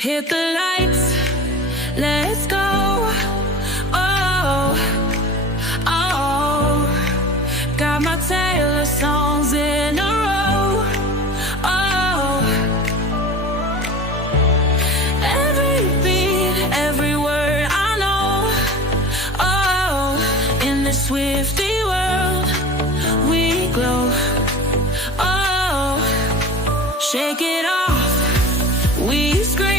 Hit the lights, let's go. Oh, oh, got my Taylor songs in a row. Oh, every beat, every word I know. Oh, in this swifty world, we glow. Oh, shake it off, we scream.